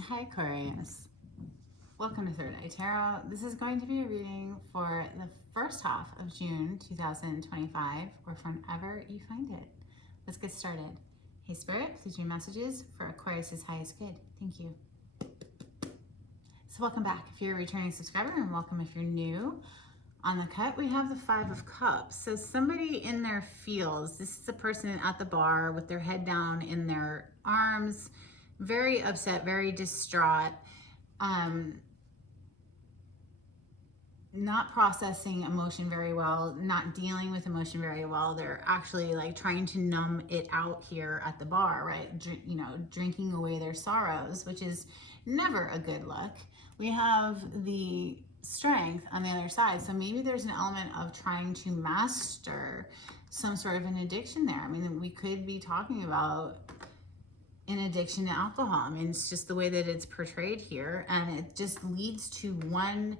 Hi Aquarius, welcome to Third Eye Tarot. This is going to be a reading for the first half of June 2025 or for whenever you find it. Let's get started. Hey Spirit, please read messages for Aquarius's highest good. Thank you. So welcome back if you're a returning subscriber, and welcome if you're new. On the cut, we have the Five of Cups. So somebody in their feels, this is a person at the bar with their head down in their arms, very upset, very distraught, not processing emotion very well, not dealing with emotion very well. They're actually like trying to numb it out here at the bar, right? Drinking away their sorrows, which is never a good look. We have the Strength on the other side. So maybe there's an element of trying to master some sort of an addiction there. I mean, we could be talking about an addiction to alcohol. I mean, it's just the way that it's portrayed here, and it just leads to one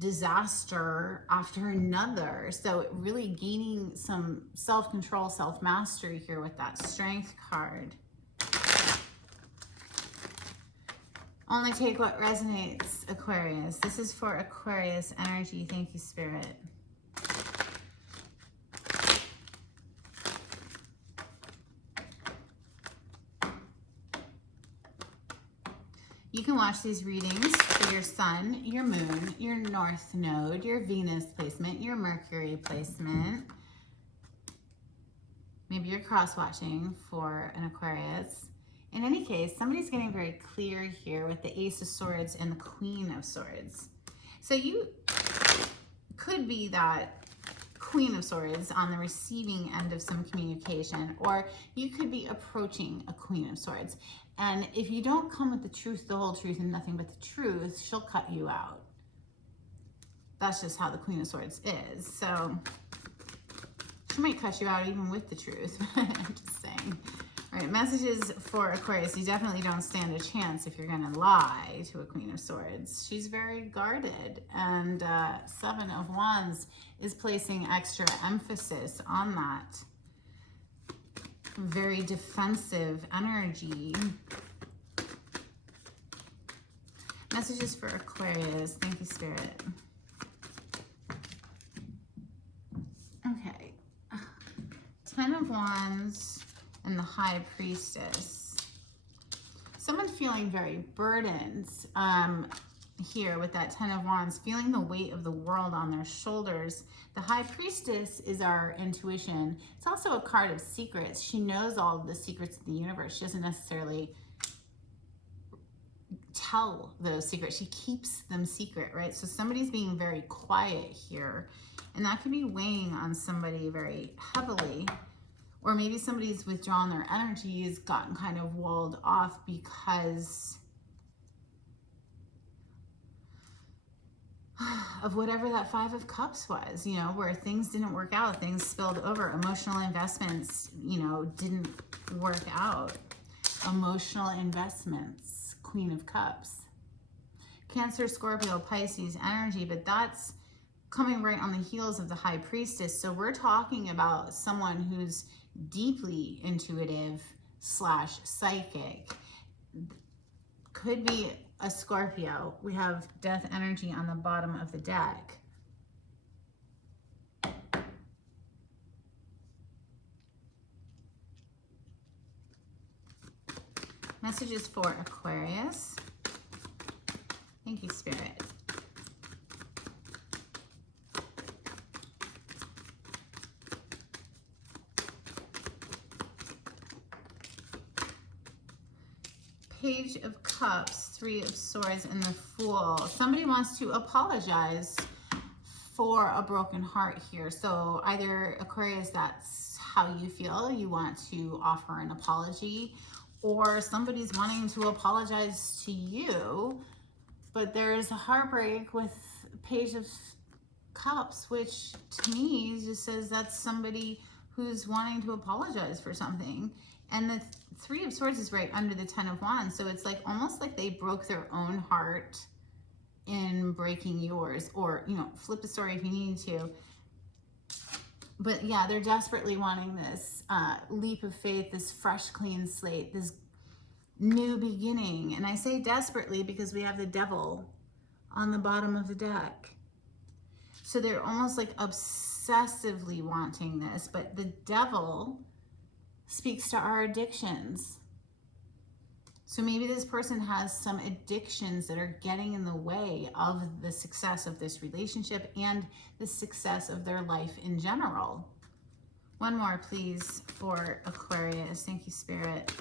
disaster after another. So it really gaining some self-control, self-mastery here with that Strength card. Only take what resonates, Aquarius. This is for Aquarius energy. Thank you, Spirit. You can watch these readings for your sun, your moon, your north node, your Venus placement, your Mercury placement. Maybe you're cross-watching for an Aquarius. In any case, somebody's getting very clear here with the Ace of Swords and the Queen of Swords. So you could be that Queen of Swords on the receiving end of some communication, or you could be approaching a Queen of Swords. And if you don't come with the truth, the whole truth, and nothing but the truth, she'll cut you out. That's just how the Queen of Swords is. So she might cut you out even with the truth. I'm just saying. All right, messages for Aquarius. You definitely don't stand a chance if you're going to lie to a Queen of Swords. She's very guarded. And Seven of Wands is placing extra emphasis on that. Very defensive energy. Messages for Aquarius. Thank you, Spirit. Okay. 10 of Wands and the High Priestess. Someone feeling very burdened here with that 10 of Wands, feeling the weight of the world on their shoulders. The High Priestess is our intuition. It's also a card of secrets. She knows all of the secrets of the universe. She doesn't necessarily tell those secrets. She keeps them secret, right? So somebody's being very quiet here, and that could be weighing on somebody very heavily. Or maybe somebody's withdrawn their energies, gotten kind of walled off because of whatever that Five of Cups was, you know, where things didn't work out, things spilled over, emotional investments, you know, didn't work out. Emotional investments, Queen of Cups. Cancer, Scorpio, Pisces energy, but that's coming right on the heels of the High Priestess. So we're talking about someone who's deeply intuitive / psychic. Could be a Scorpio. We have death energy on the bottom of the deck. Messages for Aquarius. Thank you, Spirit. Page of Cups, Three of Swords, and the Fool. Somebody wants to apologize for a broken heart here. So either Aquarius, that's how you feel, you want to offer an apology, or somebody's wanting to apologize to you, but there's a heartbreak with Page of Cups, which to me just says that's somebody who's wanting to apologize for something. And the Three of Swords is right under the 10 of Wands. So it's like almost like they broke their own heart in breaking yours, or, you know, flip the story if you need to. But yeah, they're desperately wanting this leap of faith, this fresh, clean slate, this new beginning. And I say desperately because we have the devil on the bottom of the deck. So they're almost like obsessively wanting this, but the devil speaks to our addictions. So maybe this person has some addictions that are getting in the way of the success of this relationship and the success of their life in general. One more, please, for Aquarius. Thank you, Spirit.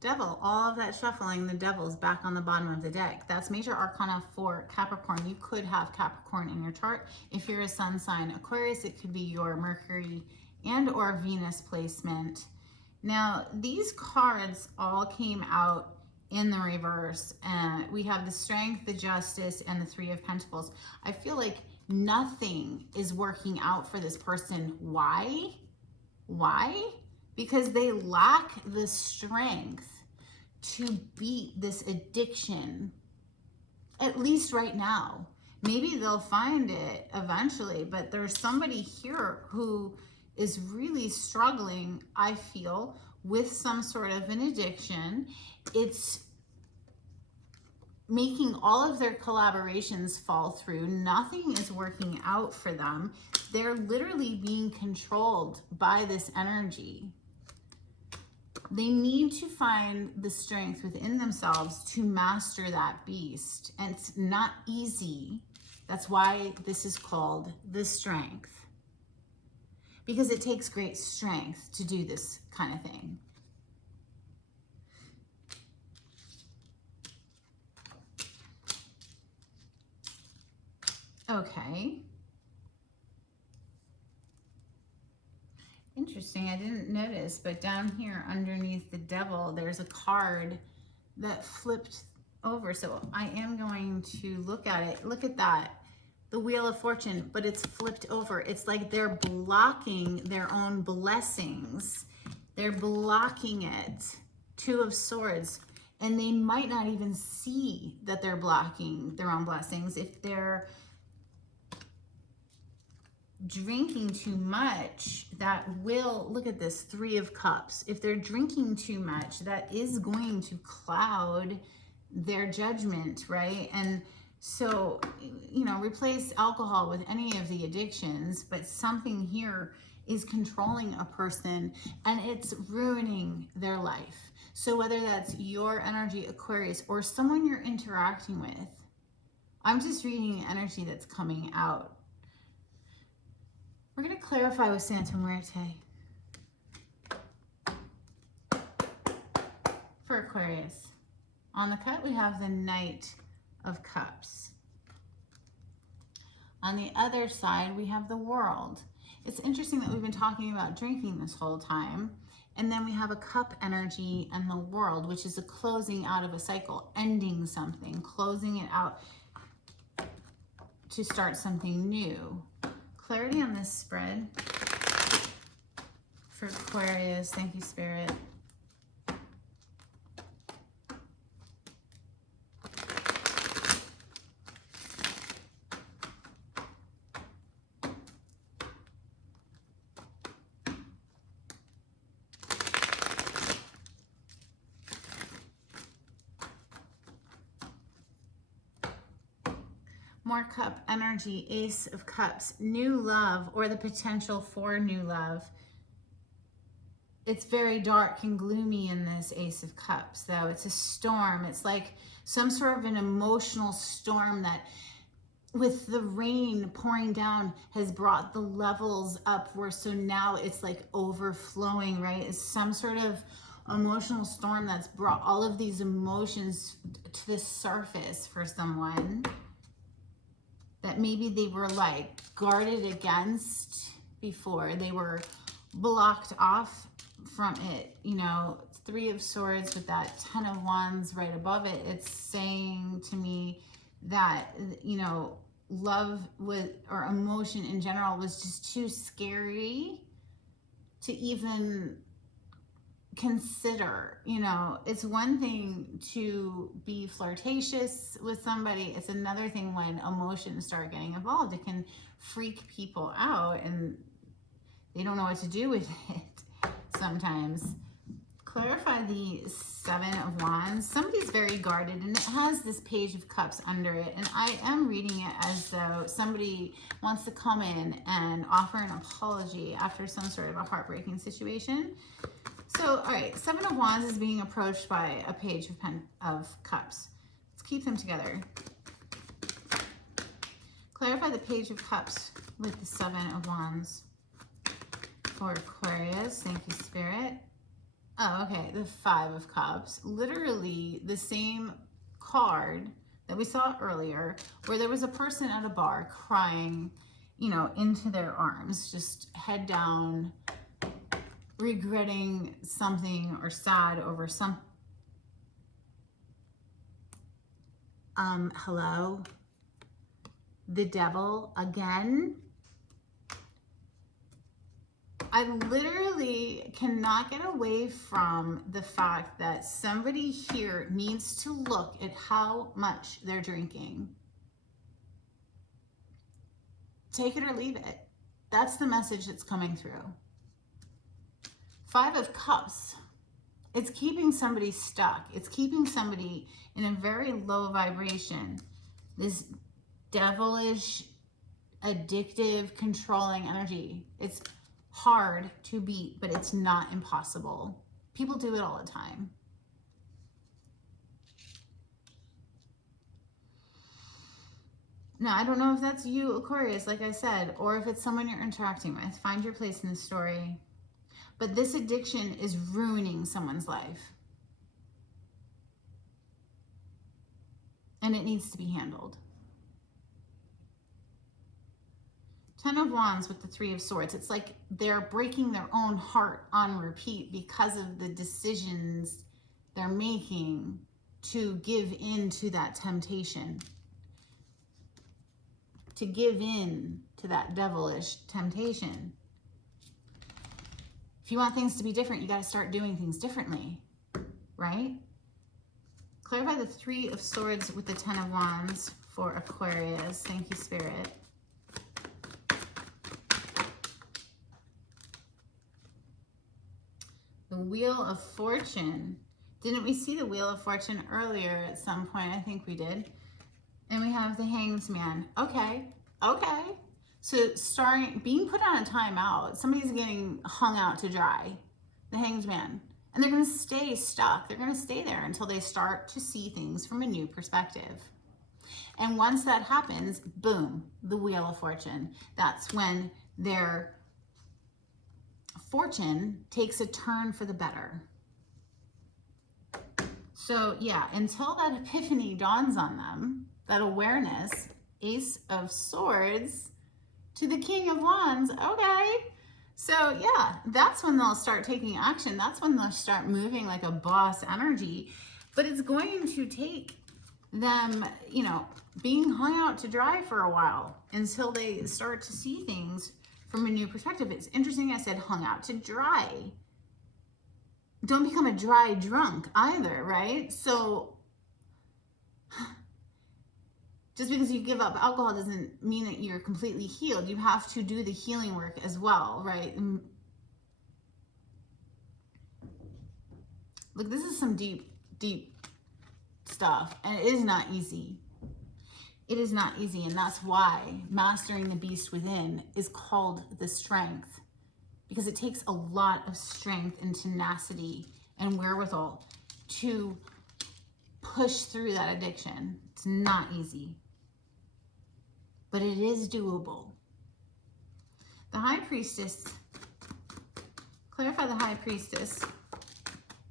Devil, all of that shuffling, the devil's back on the bottom of the deck. That's major arcana for Capricorn. You could have Capricorn in your chart. If you're a sun sign Aquarius, it could be your Mercury and or Venus placement. Now, these cards all came out in the reverse. We have the Strength, the Justice, and the Three of Pentacles. I feel like nothing is working out for this person. Why? Why? Because they lack the strength to beat this addiction, at least right now. Maybe they'll find it eventually, but there's somebody here who is really struggling, I feel, with some sort of an addiction. It's making all of their collaborations fall through. Nothing is working out for them. They're literally being controlled by this energy. They need to find the strength within themselves to master that beast. And it's not easy. That's why this is called the Strength. Because it takes great strength to do this kind of thing. Okay. Interesting, I didn't notice, but down here underneath the devil, there's a card that flipped over. So I am going to look at it. Look at that, the Wheel of Fortune, but it's flipped over. It's like they're blocking their own blessings. They're blocking it. Two of Swords. And they might not even see that they're blocking their own blessings if they're drinking too much. That will, look at this, Three of Cups. If they're drinking too much, that is going to cloud their judgment, right? And so, you know, replace alcohol with any of the addictions, but something here is controlling a person and it's ruining their life. So whether that's your energy, Aquarius, or someone you're interacting with, I'm just reading the energy that's coming out. We're going to clarify with Santa Muerte. For Aquarius. On the cut, we have the Knight of Cups. On the other side, we have the World. It's interesting that we've been talking about drinking this whole time. And then we have a cup energy and the World, which is a closing out of a cycle, ending something, closing it out to start something new. Clarity on this spread for Aquarius. Thank you, Spirit. More cup energy, Ace of Cups, new love or the potential for new love. It's very dark and gloomy in this Ace of Cups, though. It's a storm. It's like some sort of an emotional storm that, with the rain pouring down, has brought the levels up where so now it's like overflowing, right? It's some sort of emotional storm that's brought all of these emotions to the surface for someone that maybe they were like guarded against before. They were blocked off from it. You know, Three of Swords with that Ten of Wands right above it. It's saying to me that, you know, love with, or emotion in general, was just too scary to even consider, you know, it's one thing to be flirtatious with somebody. It's another thing when emotions start getting involved. It can freak people out and they don't know what to do with it sometimes. Clarify the Seven of Wands. Somebody's very guarded and it has this Page of Cups under it. And I am reading it as though somebody wants to come in and offer an apology after some sort of a heartbreaking situation. So, all right, Seven of Wands is being approached by a Page of Cups. Let's keep them together. Clarify the Page of Cups with the Seven of Wands for Aquarius. Thank you, Spirit. Oh, okay, the Five of Cups. Literally the same card that we saw earlier where there was a person at a bar crying, you know, into their arms, just head down, regretting something or sad over some. Hello? The Devil again? I literally cannot get away from the fact that somebody here needs to look at how much they're drinking. Take it or leave it. That's the message that's coming through. Five of Cups. It's keeping somebody stuck. It's keeping somebody in a very low vibration. This devilish, addictive, controlling energy. It's hard to beat, but it's not impossible. People do it all the time. Now, I don't know if that's you, Aquarius, like I said, or if it's someone you're interacting with. Find your place in the story. But this addiction is ruining someone's life. And it needs to be handled. Ten of Wands with the Three of Swords. It's like they're breaking their own heart on repeat because of the decisions they're making to give in to that temptation. To give in to that devilish temptation. If you want things to be different, you got to start doing things differently, right? Clarify the Three of Swords with the Ten of Wands for Aquarius. Thank you, Spirit. The Wheel of Fortune. Didn't we see the Wheel of Fortune earlier at some point? I think we did. And we have the Hanged Man. Okay, okay. So being put on a timeout, somebody's getting hung out to dry, the Hanged Man. And they're gonna stay stuck. They're gonna stay there until they start to see things from a new perspective. And once that happens, boom, the Wheel of Fortune. That's when their fortune takes a turn for the better. So yeah, until that epiphany dawns on them, that awareness, Ace of Swords to the King of Wands, okay. So yeah, that's when they'll start taking action. That's when they'll start moving like a boss energy. But it's going to take them, you know, being hung out to dry for a while until they start to see things from a new perspective. It's interesting I said hung out to dry. Don't become a dry drunk either, right? So just because you give up alcohol doesn't mean that you're completely healed. You have to do the healing work as well, right? Look, this is some deep, deep stuff, and it is not easy. It is not easy, and that's why mastering the beast within is called the strength, because it takes a lot of strength and tenacity and wherewithal to push through that addiction. It's not easy, but it is doable. The High Priestess. Clarify the High Priestess.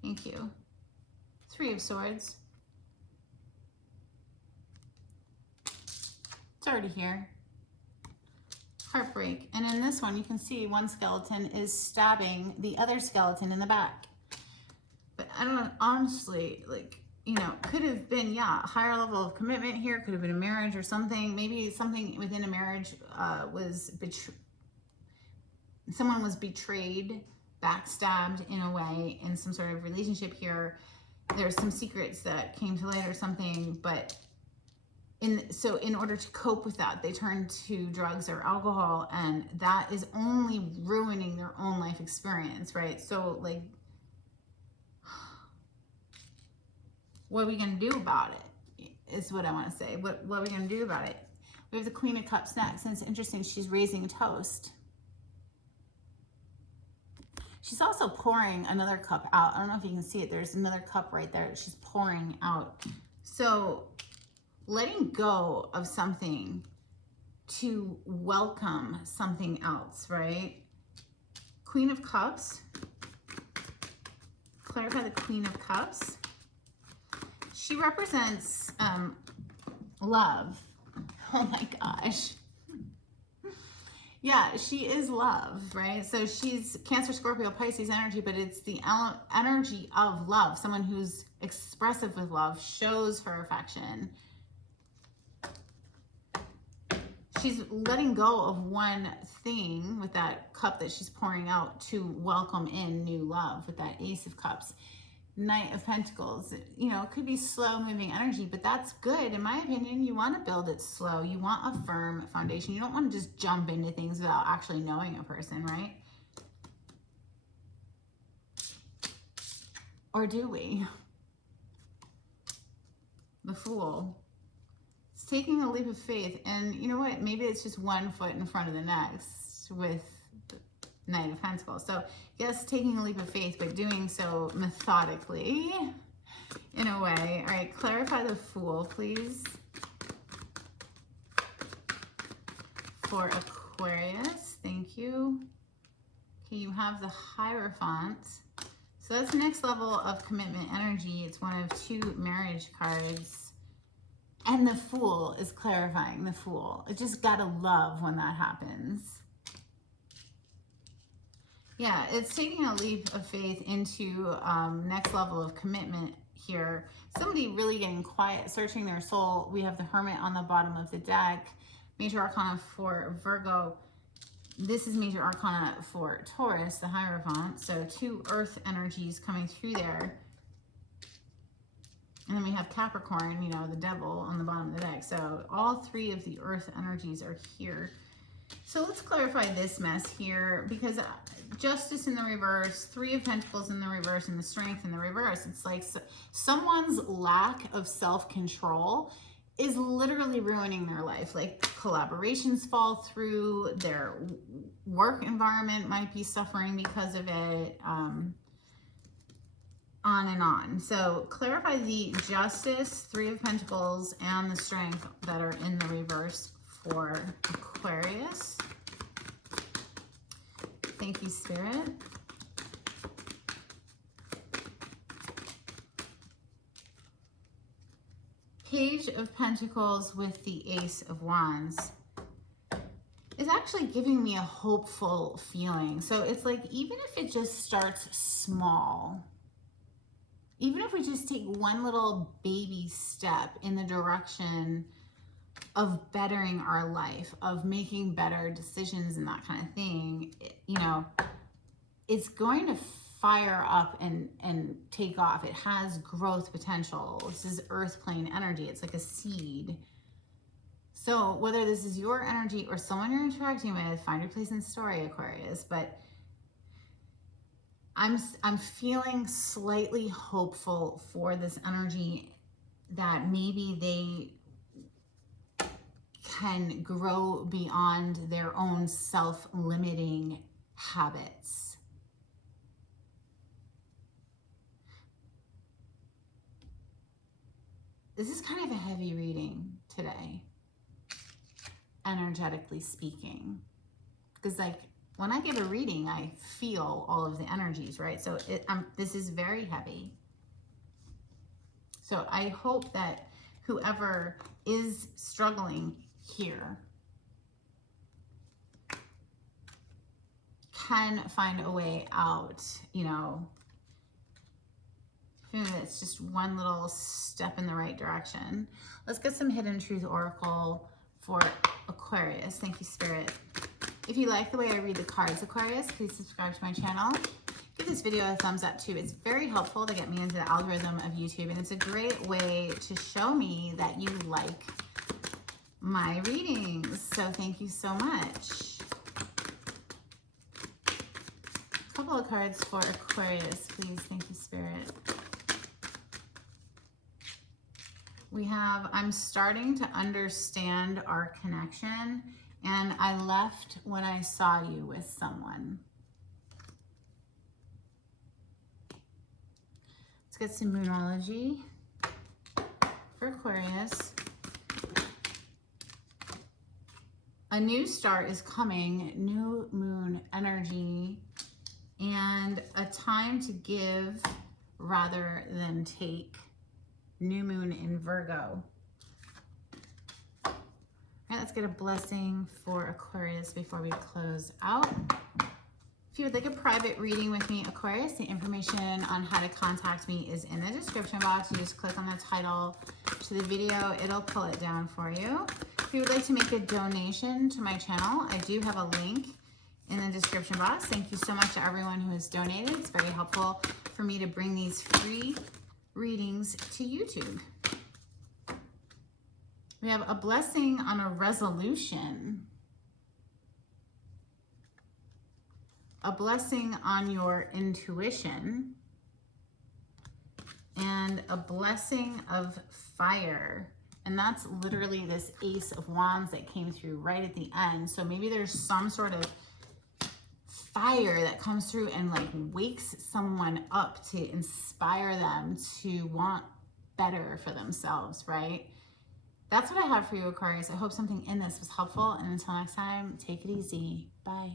Thank you. Three of Swords. It's already here. Heartbreak. And in this one, you can see one skeleton is stabbing the other skeleton in the back. But I don't honestly, like, you know, could have been, yeah, a higher level of commitment here. Could have been a marriage or something. Maybe something within a marriage someone was betrayed backstabbed in a way in some sort of relationship here. There's some secrets that came to light or something, but so in order to cope with that, they turn to drugs or alcohol, and that is only ruining their own life experience, right? So like, what are we going to do about it is what I want to say. What are we going to do about it? We have the Queen of Cups next, and it's interesting. She's raising a toast. She's also pouring another cup out. I don't know if you can see it. There's another cup right there that she's pouring out. So letting go of something to welcome something else, right? Queen of Cups. Clarify the Queen of Cups. She represents love. Oh my gosh. Yeah, she is love, right? So she's Cancer, Scorpio, Pisces energy, but it's the energy of love. Someone who's expressive with love, shows her affection. She's letting go of one thing with that cup that she's pouring out to welcome in new love with that Ace of Cups. Knight of Pentacles, you know, it could be slow moving energy, but that's good. In my opinion, you want to build it slow. You want a firm foundation. You don't want to just jump into things without actually knowing a person, right? Or do we? The Fool. It's taking a leap of faith, and you know what? Maybe it's just one foot in front of the next with Knight of Pentacles. So yes, taking a leap of faith, but doing so methodically in a way. All right, clarify the Fool, please. For Aquarius, thank you. Okay, you have the Hierophant. So that's the next level of commitment energy. It's one of two marriage cards. And the Fool is clarifying the Fool. I just gotta love when that happens. Yeah, it's taking a leap of faith into next level of commitment here. Somebody really getting quiet, searching their soul. We have the Hermit on the bottom of the deck. Major Arcana for Virgo. This is Major Arcana for Taurus, the Hierophant. So two earth energies coming through there. And then we have Capricorn, you know, the devil on the bottom of the deck. So all three of the earth energies are here. So let's clarify this mess here, because Justice in the reverse, Three of Pentacles in the reverse, and the Strength in the reverse. It's like someone's lack of self-control is literally ruining their life. Like collaborations fall through, their work environment might be suffering because of it, on and on. So clarify the Justice, Three of Pentacles, and the Strength that are in the reverse for Aquarius. Thank you, Spirit. Page of Pentacles with the Ace of Wands is actually giving me a hopeful feeling. So it's like, even if it just starts small, even if we just take one little baby step in the direction of bettering our life, of making better decisions and that kind of thing, you know, it's going to fire up and take off. It has growth potential. This is earth plane energy. It's like a seed. So whether this is your energy or someone you're interacting with, find your place in the story, Aquarius. But I'm feeling slightly hopeful for this energy that maybe they can grow beyond their own self-limiting habits. This is kind of a heavy reading today, energetically speaking, because like when I give a reading, I feel all of the energies, right? So this is very heavy. So I hope that whoever is struggling here can find a way out, you know. I feel that it's just one little step in the right direction. Let's get some Hidden Truth Oracle for Aquarius. Thank you, Spirit. If you like the way I read the cards, Aquarius, please subscribe to my channel. give this video a thumbs up too. It's very helpful to get me into the algorithm of YouTube, and it's a great way to show me that you like my readings. So thank you so much. A couple of cards for Aquarius, please. Thank you, Spirit. We have, I'm starting to understand our connection, and I left when I saw you with someone. Let's get some Moonology for Aquarius. A new start is coming, new moon energy, and a time to give rather than take. New moon in Virgo. All right, let's get a blessing for Aquarius before we close out. If you would like a private reading with me, Aquarius, the information on how to contact me is in the description box. You just click on the title to the video. It'll pull it down for you. If you would like to make a donation to my channel, I do have a link in the description box. Thank you so much to everyone who has donated. It's very helpful for me to bring these free readings to YouTube. We have a blessing on a resolution. A blessing on your intuition. And a blessing of fire. And that's literally this Ace of Wands that came through right at the end. So maybe there's some sort of fire that comes through and like wakes someone up to inspire them to want better for themselves, right? That's what I have for you, Aquarius. I hope something in this was helpful. And until next time, take it easy. Bye.